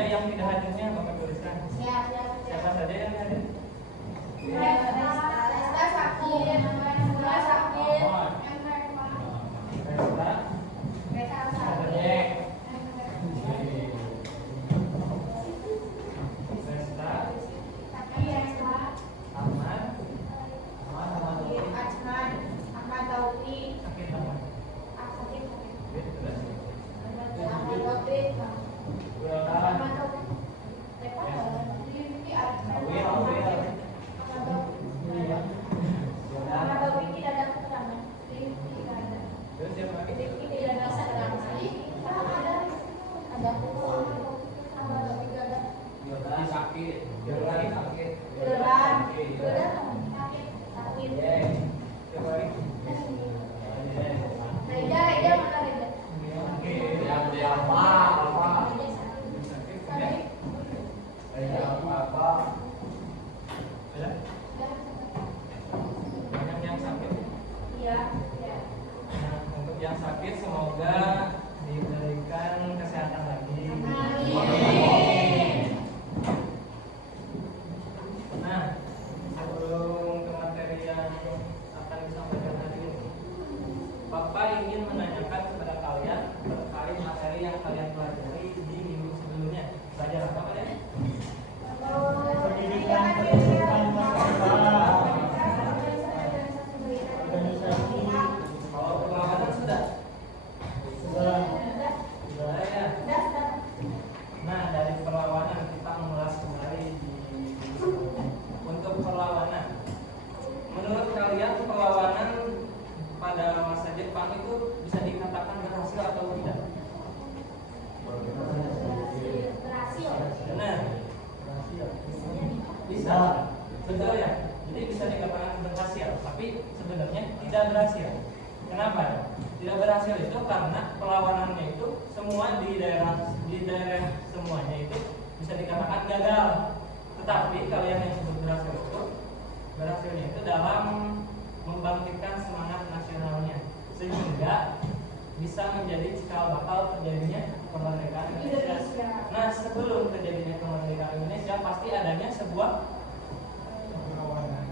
saja yang tidak hadirnya Bapak tuliskan. Siapa saja yang hadir? Resta sakit. Yang sakit semoga diberikan kesehatan lagi. Nah, sebelum ke materi yang akan disampaikan hari ini, Bapak ingin menanyakan kepada kalian terkait materi yang kalian pelajari di minggu sebelumnya. Belajar apa kalian? Pendidikan pendidikan organisasi. Kalau perlawanan sudah? Sudah ya. Nah, dari perlawanan kita mengulas kembali untuk perlawanan. Menurut kalian perlawanan pada masa Jepang itu bisa dikatakan berhasil atau tidak? Benar. Bisa. Betul ya. Jadi bisa dikatakan berhasil, tapi sebenarnya tidak berhasil. Kenapa? Tidak berhasil itu karena perlawanannya itu semua di daerah semuanya itu bisa dikatakan gagal. Tetapi kalian yang sebut berhasil itu berhasilnya itu dalam membangkitkan semangat nasionalnya sehingga bisa menjadi cikal bakal terjadinya kemerdekaan Indonesia. Nah, sebelum terjadinya kemerdekaan Indonesia pasti adanya sebuah perlawanan.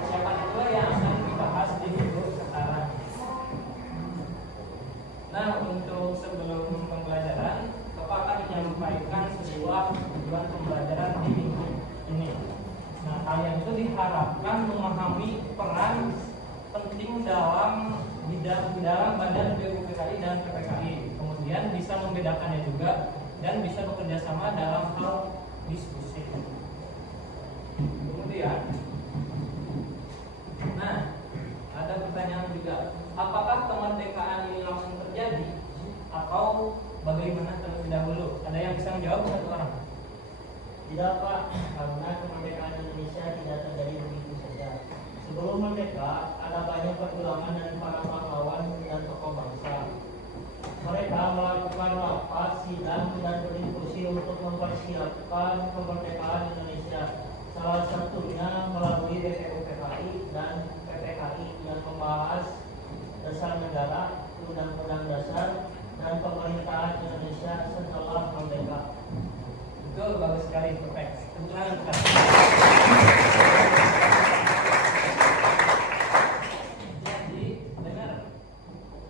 Persiapan itu yang akan dibahas di minggu sekarang. Nah, untuk sebelum pembelajaran, Bapak akan menyampaikan sebuah tujuan pembelajaran di minggu ini. Nah, kalian itu diharapkan memahami peran penting dalam badan BUPKI dan PPKI. Kemudian bisa membedakannya juga dan bisa bekerja sama dalam hal diskusi. Kemudian, nah, ada pertanyaan juga, apakah kemerdekaan ini langsung terjadi atau bagaimana terlebih dahulu? Ada yang bisa menjawab satu orang? Tidak, Pak, karena kemerdekaan Indonesia tidak terjadi begitu saja. Sebelum merdeka, ada banyak perjuangan dari para pahlawan dan tokoh bangsa. Mereka melakukan rapat, sidang, dan berdiskusi untuk mempersiapkan kemerdekaan Indonesia. Salah satunya melalui BPUPKI dan PPKI yang membahas dasar negara, undang-undang dasar, dan pemerintahan Indonesia setelah merdeka. Betul, bagus sekali, perfect. Tepuk tangan kita. Jadi, dengar,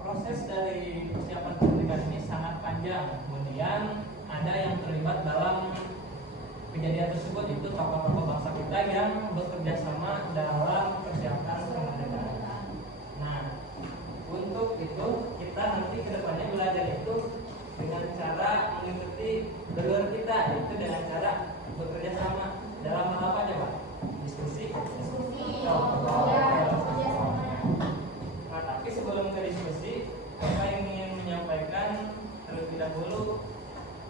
proses dari persiapan kemerdekaan ini sangat panjang. Kemudian ada yang terlibat dalam kejadian tersebut, itu tokoh-tokoh bangsa kita yang bekerja sama dalam persiapan kemerdekaan. Nah, untuk itu kita nanti kedepannya belajar itu dengan cara mengikuti jalur kita, yaitu dengan cara bekerja sama dalam hal apa aja, Pak? Diskusi. Nah, tapi sebelum ke diskusi, saya ingin menyampaikan terlebih dahulu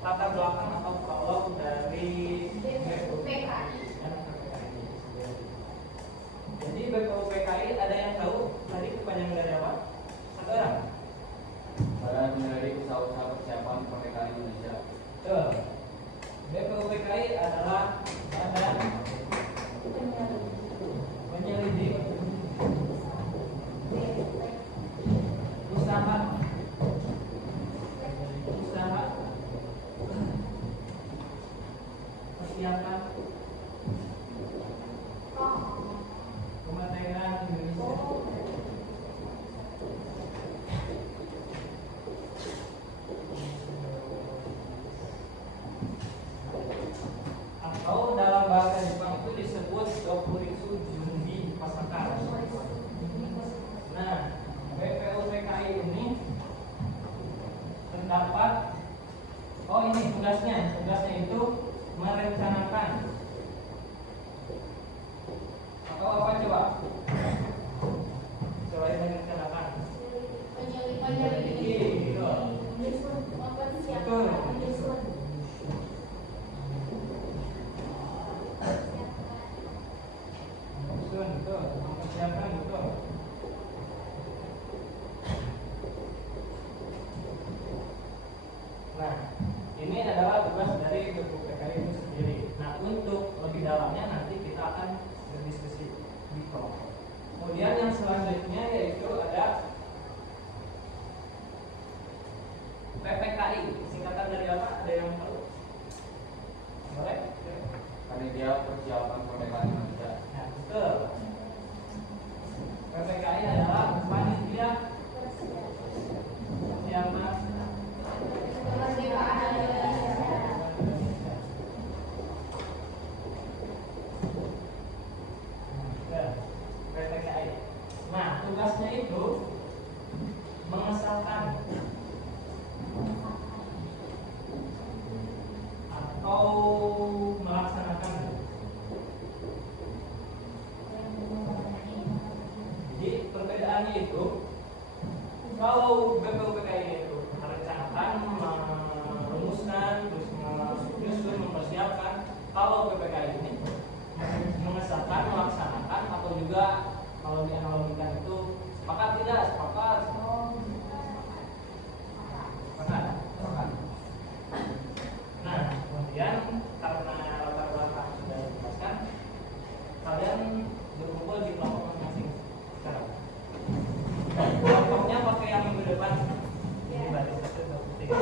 latar belakang atau prolog dari BUPKI dan PPKI. berdiskusi di kelompok. Kemudian yang selanjutnya yaitu ada PPKI. Singkatan dari apa? Ada yang tahu? Boleh? Panitia Persiapan Pernikahan Indonesia. Nah, betul. PPKI adalah panitia persiapan Kemerdekaan Indonesia. PPKI. Nah, tugasnya itu mengesahkan atau melaksanakan. Jadi perbedaannya itu, kalau BPUPKI itu merencanakan, merumuskan, terus menyusun, mempersiapkan. Kalau PPKI ini mengesahkan, melaksanakan, atau juga kalau dianalogikan itu sepakat tidak, sepakat. Sepakat. Nah, kemudian karena latar belakang sudah dijelaskan, kalian berkumpul di kelompok masing-masing sekarang. Kelompoknya pakai yang minggu depan. Ini baris satu dua tiga.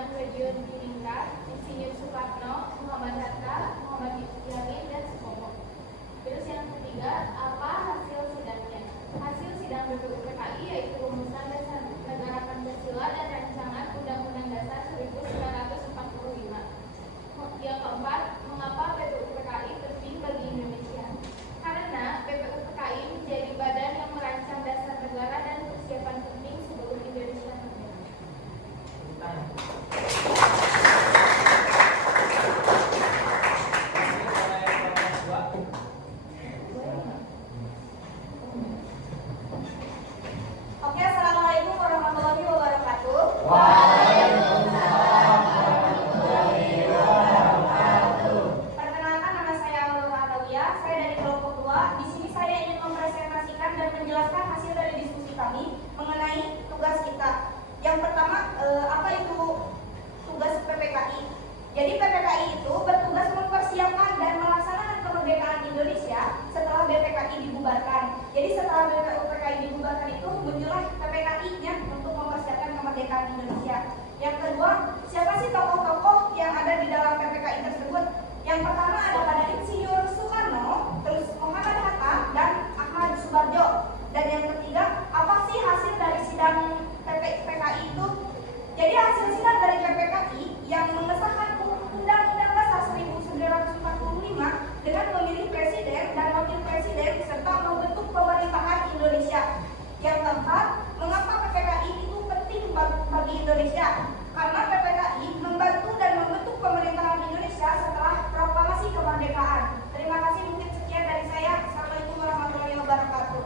Muhammad Wahyudi Diningrat, Insinyur Soekarno, Muhammad Hatta, Muhammad Yamin, dan Supomo. Terus yang ketiga, apa hasil sidangnya? Hasil sidang BPUPKI yaitu rumusan dasar negara Pancasila dan rancangan Undang-Undang Dasar 1945. Yang keempat, mengapa BPUPKI penting bagi Indonesia? Karena BPUPKI menjadi badan yang merancang dasar negara dan persiapan penting sebelum Indonesia merdeka. Oke, assalamualaikum warahmatullahi wabarakatuh. Perkenalkan, nama saya Aurora Atawiyah. Saya dari kelompok 2. Di sini saya ingin mempresentasikan dan menjelaskan hasil dari diskusi kami mengenai tugas kita. Yang pertama, apa itu tugas PPKI? Jadi PPKI itu bertugas mempersiapkan dan melaksanakan kemerdekaan Indonesia setelah BPKI dibubarkan. Jadi setelah BPUPKI dibubarkan itu muncullah PPKI-nya untuk mempersiapkan kemerdekaan Indonesia. Yang kedua, siapa sih tokoh-tokoh yang ada di dalam PPKI tersebut? Yang pertama ada Insinyur Soekarno, terus Muhammad Hatta, dan Ahmad Subarjo. Dan yang ketiga, apa sih hasil dari sidang PPKI itu? Jadi hasil sidang dari PPKI yang mengesahkan Undang-Undang Dasar 1945 dengan memilih presiden dan wakil presiden serta membentuk pemerintahan Indonesia. Yang keempat, mengapa PPKI itu penting bagi Indonesia? Karena PPKI membantu dan membentuk pemerintahan Indonesia setelah proklamasi kemerdekaan. Terima kasih, mungkin sekian dari saya. Assalamualaikum warahmatullahi wabarakatuh.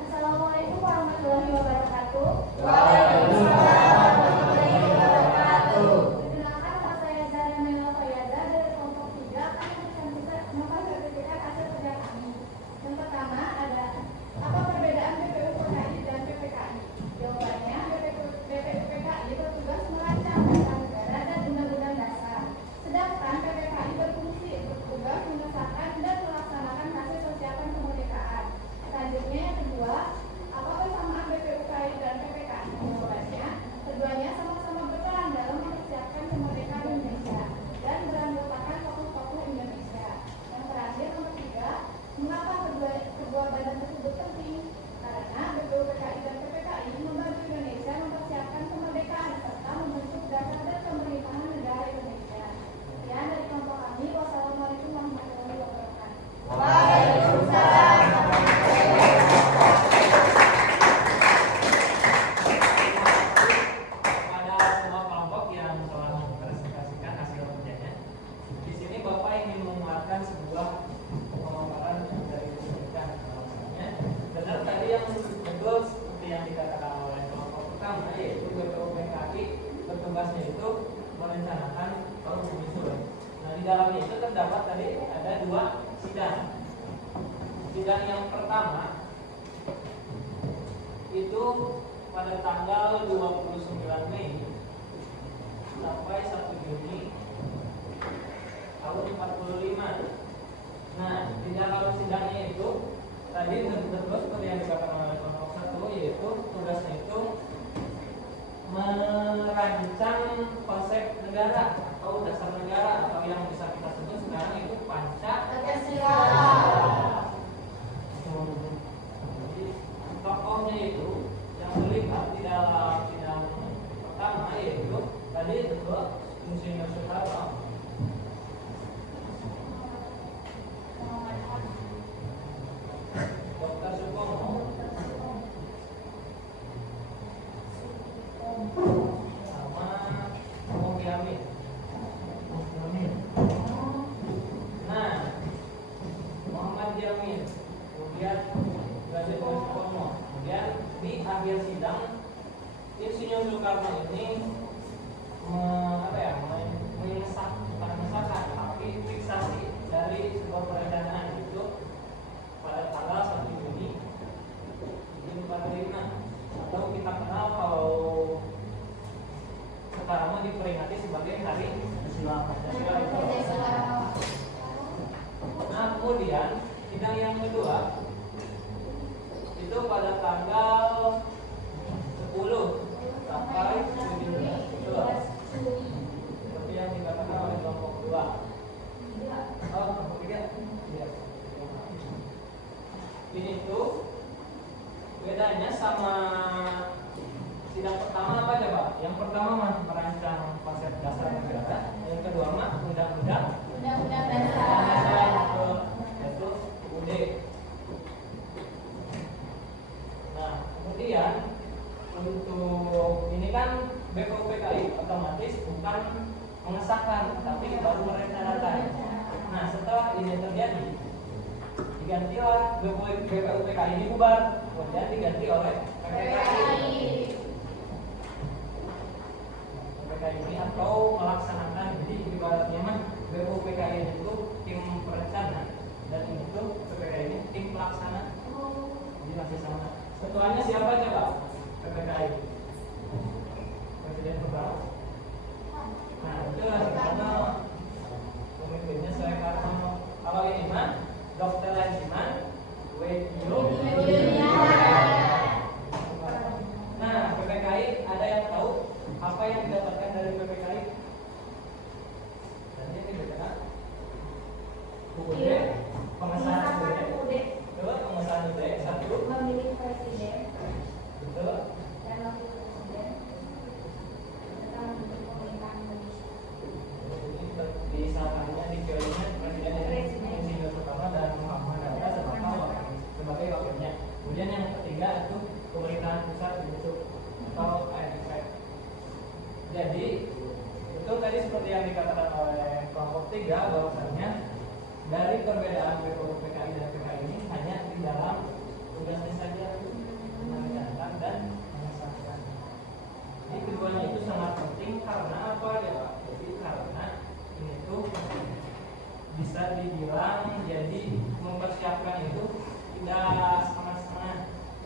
Assalamualaikum warahmatullahi wabarakatuh. Perkenalkan, nama saya Zara Mela Fayaza dari kelompok 3 akan mempresentasikan hasil kerja kami. Yang pertama ada apa perbedaan BPUPKI dan PPKI? Jawabannya, BPUPKI bertugas merancang dasar negara dan undang-undang dasar, sedangkan PPKI bertugas mengesahkan dan melaksanakan hasil persiapan kemerdekaan. Selanjutnya yang kedua, apa persamaan BPUPKI dan PPKI? Jawabannya, keduanya sama-sama berperan dalam mempersiapkan kemerdekaan Indonesia dan beranggotakan tokoh-tokoh Indonesia. Yang terakhir, nomor 3, mengapa kedua badan tersebut penting? Karena BPUPKI dan PPKI membantu Indonesia mempersiapkan kemerdekaan serta membentuk dasar dan pemerintahan negara Indonesia. Sekian dari kelompok kami. Wassalamualaikum warahmatullahi wabarakatuh. Waalaikumsalam. Pada semua kelompok yang telah mempresentasikan hasil kerjanya. Di sini Bapak ingin menguatkan sebuah pemaparan dari pendidikan. Misalnya, benar tadi yang betul seperti yang dikatakan oleh kelompok pertama, yaitu BPUPKI bertugasnya itu merencanakan tahun menyusun. Nah, di dalamnya itu terdapat tadi ada 2 sidang. Sidang yang pertama itu pada tanggal 29 Mei sampai 1 Juni tahun 45. Nah, di dalam sidangnya itu tadi betul seperti yang dikatakan oleh kelompok 1, yaitu tugasnya itu merancang konsep negara atau dasar negara atau yang bisa kita sebut sekarang itu Pancasila. Jadi tokohnya itu yang terlibat di dalam sidang pertama yaitu tadi betul Insinyur Soekarno, Dr. Supomo, sama Muhammad Yamin. Nah, Muhammad Yamin, kemudian Dr. Supomo, kemudian di akhir sidang Insinyur Soekarno ini mengesahkan tapi fiksasi dari sebuah perencanaan itu pada tanggal 1 Juni 1945 atau kita kenal kalau sekarang diperingati sebagai Hari Pancasila itu. Nah, kemudian sidang yang kedua tanggal 10 sampai 17 seperti yang dikatakan oleh kelompok 2. Oh, kelompok 3. Iya. Ini tuh bedanya sama sidang pertama apa aja, Pak? Yang pertama mah merancang konsep dasar negara, yang kedua mah undang-undang dasar. yaitu UUD. Nah, kemudian untuk ini kan BPUPKI otomatis bukan mengesahkan, tapi baru merencanakan. Nah, setelah ini terjadi, digantilah BPUPKI ini bubar, kemudian diganti oleh PPKI. PPKI ini atau melaksanakan, jadi ibaratnya mah BPUPKI itu tim perencana dan ini tuh PPKI ini tim pelaksana. Jadi masih sama. Ketuanya siapa aja, Pak? PPKI. Presiden Bapak. Nah, itu Soekarno. Pemimpinnya Soekarno. Kalau ini mah Dr. Lajiman Wedyo. Nah, PPKI ada yang tahu apa yang didapatkan dari PPKI? Dan ini beda. UUD, pengesahan UUD. Betul, pengesahan UUD satu. Memilih presiden Betul. dan wakil presiden serta membentuk pemerintahan Indonesia. Jadi disahkannya di teorinya Presiden Insinyur Soekarno dan Muhammad Hatta sebagai wakilnya. Kemudian yang ketiga itu pemerintahan pusat dibentuk atau ANPF. Jadi itu tadi seperti yang dikatakan oleh kelompok 3 bahwasanya dari perbedaan BPUPKI dan PKI ini hanya di dalam tugasnya saja, merencanakan dan mengesahkan. Jadi keduanya itu sangat penting karena apa ya, Pak? Jadi karena ini tuh bisa dibilang jadi mempersiapkan itu tidak setengah-setengah.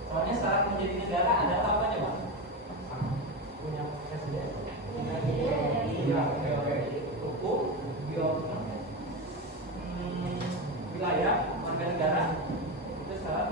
Soalnya syarat menjadi negara adalah apa ya, Pak? Punya presiden, hukum, wilayah, warga negara, itu syarat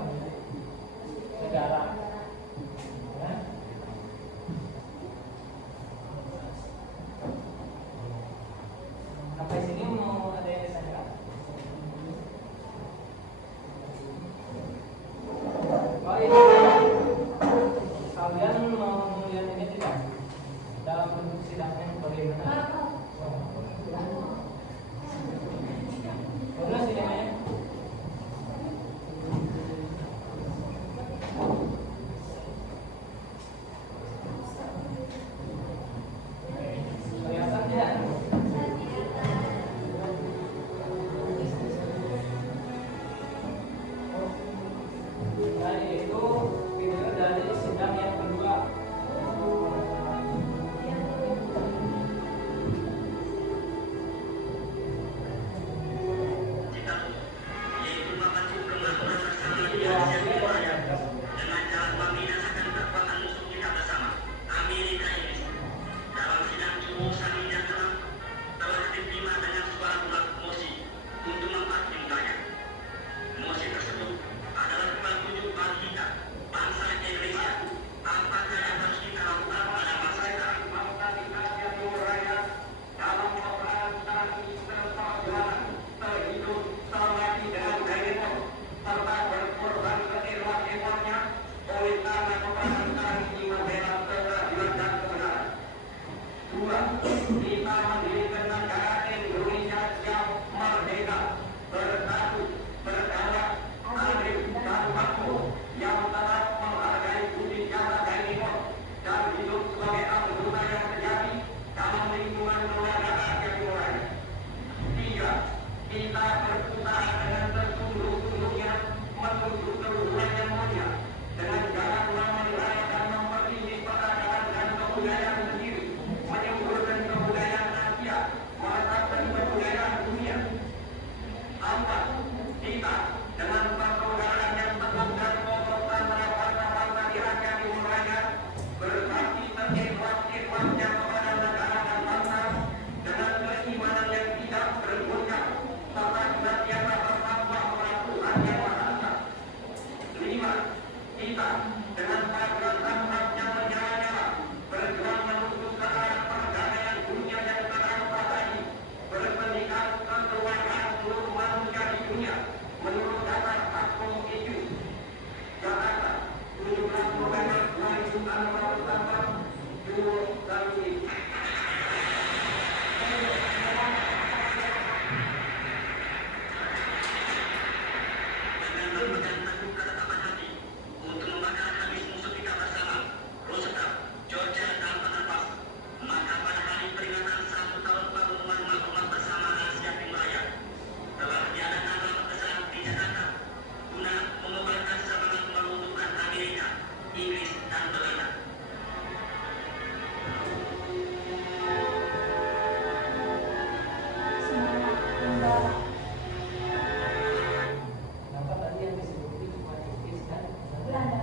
Kenapa tadi yang disebut itu cuma Inggris kan? Belanda.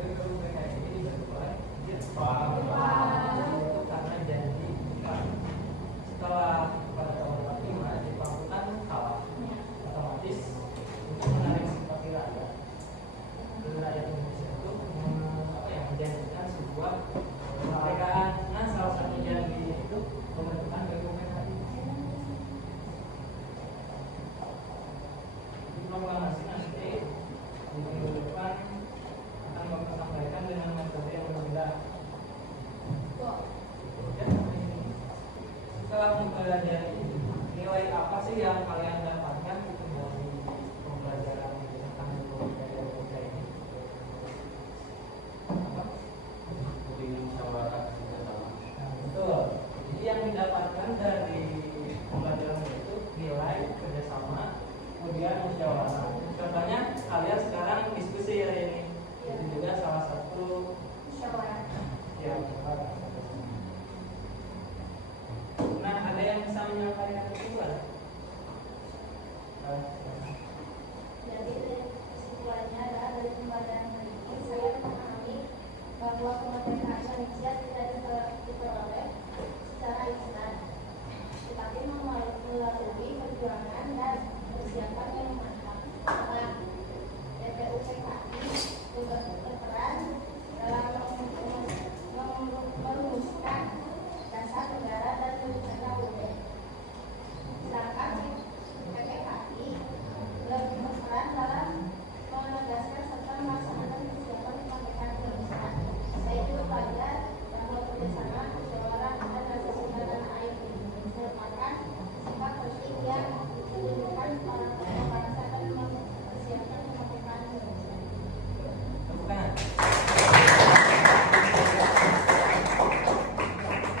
BPUPKI ini dibentuk oleh Jepang. Itu karena janji Jepang. Setelah pada tahun 45 Jepang kan kalah, otomatis untuk menarik simpati rakyat, dan rakyat Indonesia itu menjanjikan sebuah kemerdekaan. Nah, salah satu janji itu pembentukan BPUPKI. Proklamasi nanti di minggu depan akan Bapak sampaikan dengan metode yang berbeda. Ya, setelah mempelajari nilai apa sih yang kalian dapatkan itu dari pembelajaran tentang budaya Indonesia ini? Apa? Jadi musyawarah bersama. Nah, betul. Jadi yang didapatkan dari pembelajaran itu nilai kerjasama, kemudian musyawarah. Contohnya kalian sekarang diskusi hari ini, itu juga salah satu Musyawarah. ya musyawarah. Nah, ada yang bisa menyampaikan kesimpulan? Jadi kesimpulannya adalah dari pembelajaran hari ini saya memahami bahwa kemerdekaan Indonesia tidak diperoleh secara instan, tetapi melalui perjuangan dan persiapan yang mantap. Karena BPUPKI juga berperan dalam merumuskan dasar negara dan rencana UUD. Sedangkan PPKI lebih berperan dalam menegaskan serta melaksanakan persiapan kemerdekaan Indonesia. Saya juga belajar bahwa kerjasama, musyawarah, dan revisi tanah air merupakan sifat penting yang dibutuhkan para tokoh bangsa dan mempersiapkan kemerdekaan Indonesia. Bukan.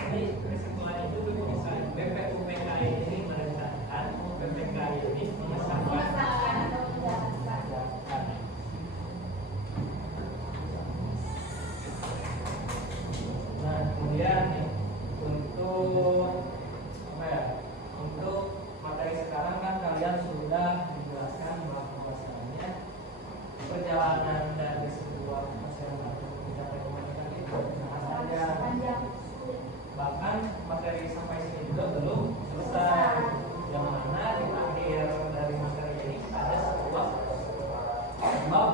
Jadi kesimpulannya itu bisa BPUPKI ini merencanakan, BPKI ini mengesahkan. Mengesahkan atau menjalankan. Nah, kemudian nih, untuk apa ya? Untuk materi sekarang kan kalian sudah dijelaskan bahwasanya perjalanan dari sebuah masyarakat untuk mencapai kemerdekaan itu sangat panjang. Bahkan materi sampai sini juga belum selesai. Yang mana di akhir dari materi ini ada sebuah bab